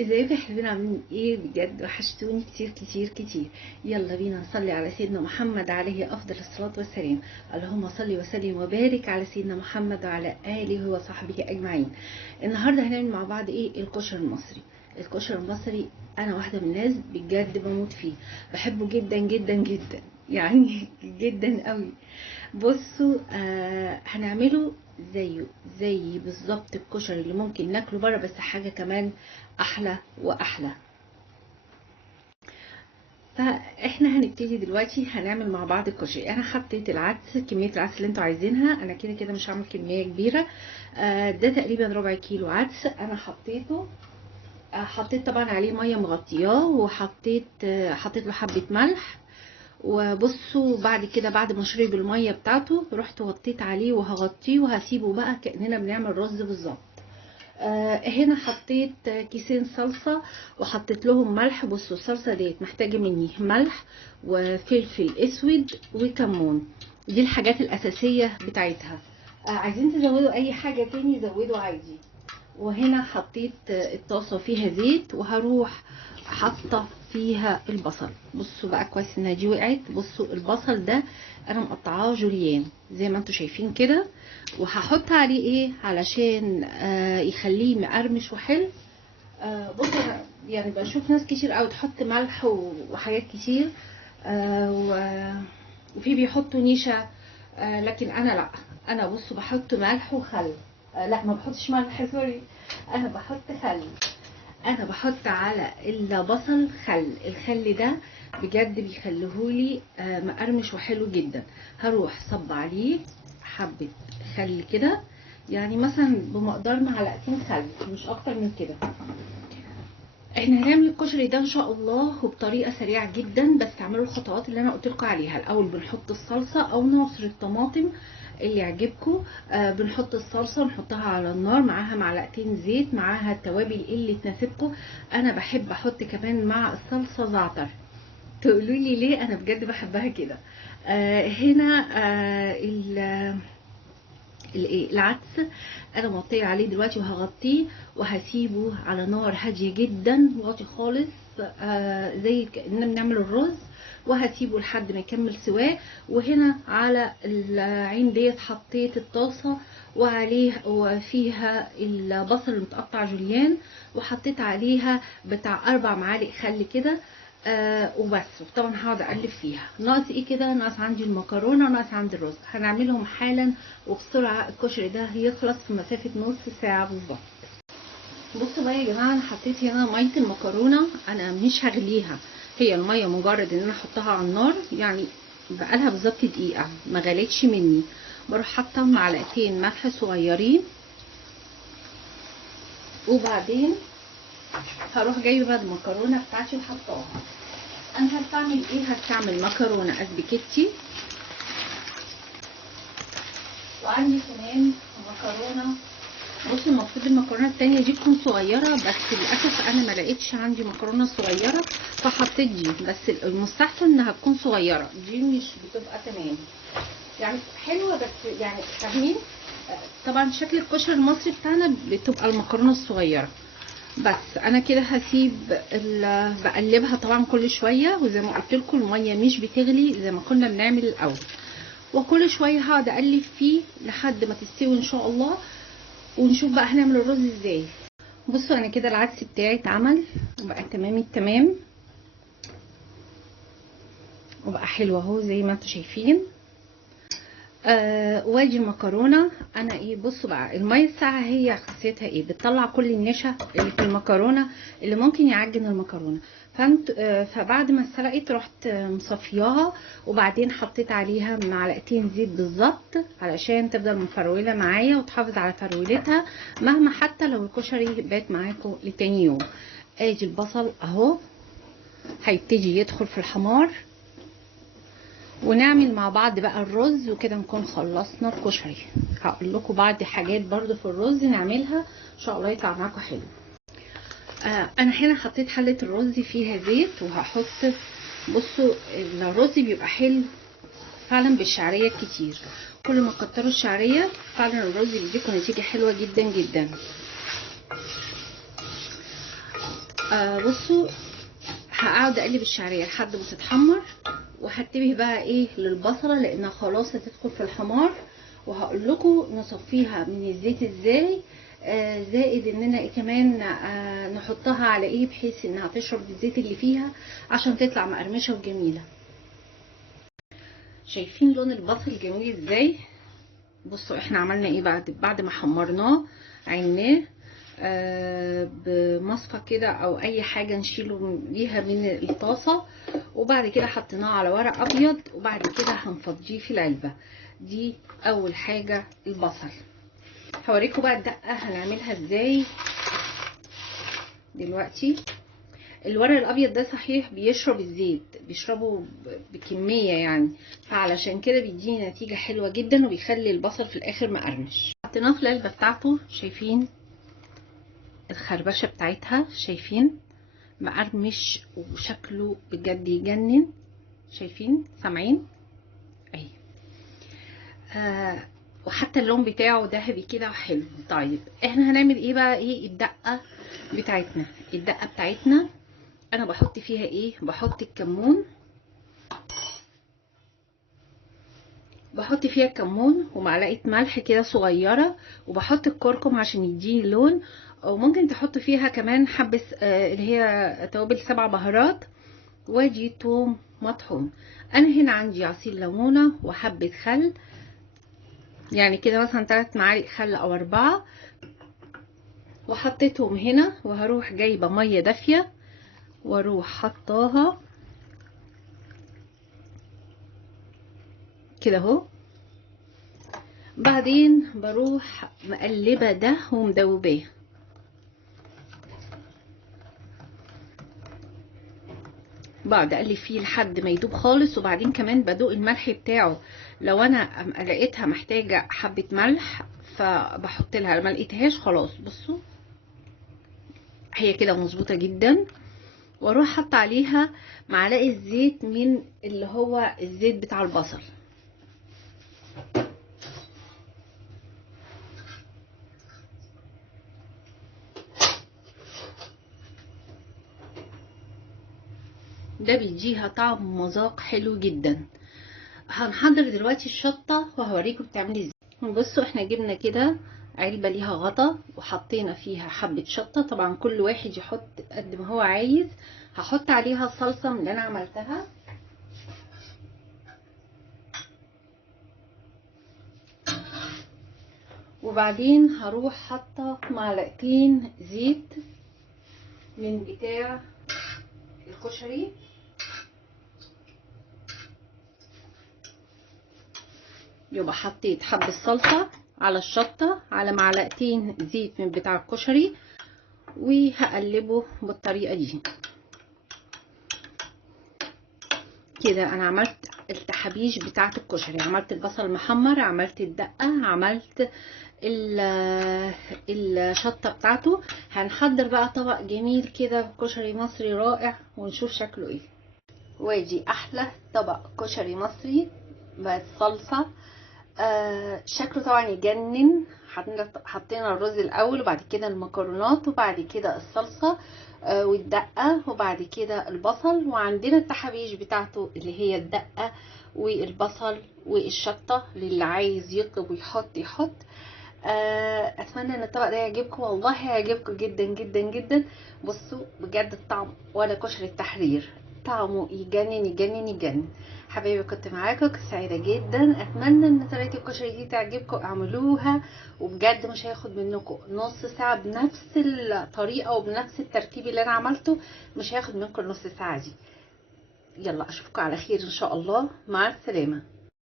ازيكم يا حبايبي، عاملين ايه؟ بجد وحشتوني كتير كتير كتير. يلا بينا نصلي على سيدنا محمد عليه افضل الصلاة والسلام. اللهم صل وسلم وبارك على سيدنا محمد وعلى اله وصحبه اجمعين. النهارده هنعمل مع بعض ايه؟ الكشري المصري. الكشري المصري انا واحده من الناس بجد بموت فيه، بحبه جدا جدا جدا يعني جدا قوي. بصوا، هنعمله زي بالظبط الكشري اللي ممكن ناكله بره، بس حاجه كمان احلى واحلى. فاحنا هنبتدي دلوقتي هنعمل مع بعض الكشري. انا حطيت العدس، كميه العدس اللي انتوا عايزينها، انا كده كده مش هعمل كميه كبيره. ده تقريبا ربع كيلو عدس انا حطيته. حطيت طبعا عليه ميه مغطياه، وحطيت حطيت له حبه ملح. وبصوا بعد كده، بعد ما شرب الميه بتاعته، رحت وطيت عليه وهغطيه وهسيبه بقى كاننا بنعمل رز بالظبط. هنا حطيت كيسين صلصة وحطيت لهم ملح. بصوا الصلصة ديت محتاجة مني ملح وفلفل اسود وكمون، دي الحاجات الاساسية بتاعتها. عايزين تزودوا اي حاجة تاني زودوا عادي. وهنا حطيت الطاسة فيها زيت، وهروح حاطة فيها البصل. بصوا بقى كويس انها دي وقعت. بصوا البصل ده انا مقطعاه جوليان زي ما انتوا شايفين كده، وهحط عليه ايه علشان يخليه مقرمش وحلو. بصوا أنا يعني بشوف ناس كتير قوي تحط ملح وحاجات كتير، وفي بيحطوا نشا، لكن انا لا. انا بصوا بحط ملح وخل. لا، ما بحطش ملح، سوري. انا بحط خل. انا بحط على البصل خل. الخل ده بجد بيخليهولي مقرمش وحلو جدا. هروح صب عليه حبة خل كده، يعني مثلا بمقدار معلقتين خل، مش اكتر من كده. احنا هنعمل الكشري ده ان شاء الله وبطريقه سريعه جدا، بس تعملوا الخطوات اللي انا قلت لكم عليها. الاول بنحط الصلصه او نعصر الطماطم اللي يعجبكم. بنحط الصلصه نحطها على النار، معاها معلقتين زيت، معاها التوابل اللي تناسبكم. انا بحب احط كمان مع الصلصه زعتر. تقولوا لي ليه؟ انا بجد بحبها كده. هنا العدس انا مغطيه عليه دلوقتي وهغطيه وهسيبه على نار هاديه جدا، واطي خالص، زي كأننا بنعمل الرز، وهسيبه لحد ما يكمل سواه. وهنا على العين ديت حطيت الطاسه وعليه وفيها البصل المتقطع جوليان، وحطيت عليها بتاع 4 معالق خل كده. وبس. طبعا هقعد اقلب فيها. ناقص ايه كده؟ ناقص عندي المكرونه وناقص عندي الرز. هنعملهم حالا وبسرعه. الكشري ده هيخلص في مسافه نص ساعه بالظبط. بصوا بقى يا جماعه، انا حطيت هنا ميه المكرونه، انا مش هغليها. هي الميه مجرد ان انا احطها على النار، يعني بقالها بالظبط دقيقه، ما غليتش مني. بروح حاطه معلقتين ملح صغيرين، وبعدين هروح جايبه بقى المكرونه بتاعتي وحطاها. انا هستعمل ايه؟ هستعمل مكرونه اسباجيتي، وعندي كمان مكرونه. بصوا المفروض المكرونه التانية دي تكون صغيره، بس للاسف انا ما لقيتش عندي مكرونه صغيره فحطيت دي، بس المستحسن انها تكون صغيره. دي مش بتبقى تمام يعني حلوه، بس يعني فاهمين. طبعا شكل الكشري المصري بتاعنا بتبقى المكرونه الصغيره. بس انا كده هسيب بقلبها طبعا كل شويه، وزي ما قلت لكم الميه مش بتغلي زي ما كنا بنعمل الاول، وكل شويه هقعد اقلب فيه لحد ما تستوي ان شاء الله، ونشوف بقى هنعمل الرز ازاي. بصوا انا كده العدس بتاعي اتعمل وبقى تمام التمام، وبقى حلو اهو زي ما انتم شايفين. وادي المكرونه. انا ايه؟ بصوا بقى الميه الساقعه هي خاصيتها ايه؟ بتطلع كل النشا اللي في المكرونه اللي ممكن يعجن المكرونه. فبعد ما اتسلقت رحت مصفياها، وبعدين حطيت عليها معلقتين زيت بالظبط علشان تفضل مفروله معايا وتحافظ على فرولتها، مهما حتى لو الكشري بات معاكم لتاني يوم. ادي البصل اهو هيبتدي يدخل في الحمار، ونعمل مع بعض بقى الرز، وكده نكون خلصنا الكشري. هقول لكم بعض حاجات برضو في الرز نعملها ان شاء الله يطلع معاكم حلو. انا هنا حطيت حله الرز فيها زيت، وهحط. بصوا الرز بيبقى حلو فعلا بالشعريه كتير، كل ما كتروا الشعريه فعلا الرز بيديكم نتيجه حلوه جدا جدا. بصوا، هقعد اقلب الشعريه لحد ما تتحمر، وهتبه بقى ايه للبصله لانها خلاص هتدخل في الحمار، وهقول لكم نصفيها من الزيت ازاي. زائد اننا إيه كمان نحطها على ايه بحيث انها تشرب الزيت اللي فيها عشان تطلع مقرمشه وجميله. شايفين لون البصل جميل ازاي؟ بصوا احنا عملنا ايه بعد ما حمرناه، عيناه بمصفى كده او اي حاجه نشيله بيها من الطاسه، وبعد كده حطيناه على ورق ابيض، وبعد كده هنفضيه في العلبه. دي اول حاجه البصل. هوريكم بقى الدقه هنعملها ازاي دلوقتي. الورق الابيض ده صحيح بيشرب الزيت، بيشربه بكميه يعني، فعلشان كده بيديني نتيجه حلوه جدا وبيخلي البصل في الاخر مقرمش. حطيناه في العلبه بتاعته، شايفين الخربشه بتاعتها؟ شايفين مقرمش وشكله بجد يجنن. شايفين؟ سامعين؟ اهي. وحتى اللون بتاعه ذهبي كده وحلو. طيب احنا هنعمل ايه بقى؟ ايه الدقه بتاعتنا؟ الدقه بتاعتنا انا بحط فيها ايه؟ بحط الكمون، بحط فيها كمون ومعلقه ملح كده صغيره، وبحط الكركم عشان يديني لون، او ممكن تحطوا فيها كمان حبه اللي هي توابل 7 بهارات، وادي توم مطحون. انا هنا عندي عصير ليمونه وحبه خل، يعني كده مثلا 3 معالق خل او 4، وحطيتهم هنا. وهروح جايبه ميه دافيه واروح حطاها كده اهو. بعدين بروح مقلبه ده ومدوباه. بقعد اقلب فيه لحد ما يدوب خالص، وبعدين كمان بدوق الملح بتاعه. لو انا لقيتها محتاجه حبه ملح فبحط لها، ما لقيتهاش خلاص. بصوا هي كده مظبوطه جدا. واروح حط عليها معلقه زيت من اللي هو الزيت بتاع البصل. ده بيديها طعم ومذاق حلو جدا. هنحضر دلوقتي الشطه وهوريكم بتعملي ازاي. بصوا احنا جبنا كده علبه ليها غطا وحطينا فيها حبه شطه، طبعا كل واحد يحط قد ما هو عايز. هحط عليها الصلصه من اللي انا عملتها، وبعدين هروح حاطه معلقتين زيت من بتاع الكشري، يبقى حطيت حبه صلصه على الشطه على معلقتين زيت من بتاع الكشري، وهقلبه بالطريقه دي كده. انا عملت التحابيش بتاعه الكشري، عملت البصل المحمر، عملت الدقه، عملت الشطه بتاعته. هنحضر بقى طبق جميل كده كشري مصري رائع ونشوف شكله ايه. وادي احلى طبق كشري مصري بالصلصه. شكله طبعا يجنن. حطينا الرز الاول، وبعد كده المكرونات، وبعد كده الصلصه والدقه، وبعد كده البصل، وعندنا التحابيش بتاعته اللي هي الدقه والبصل والشطه. للي عايز يطلب ويحط يحط. اتمنى ان الطبق ده يعجبكم، والله هيعجبكم جدا جدا جدا. بصوا بجد الطعم ولا كشري التحرير، طعمه يجنن يجنن يجنن. حبايبي كنت معاكم، كنت سعيده جدا. اتمنى ان طريقه الكشري دي تعجبكم، اعملوها وبجد مش هياخد منكم نص ساعه بنفس الطريقه وبنفس الترتيب اللي انا عملته، مش هياخد منكم نص ساعه دي. يلا اشوفكم على خير ان شاء الله، مع السلامه.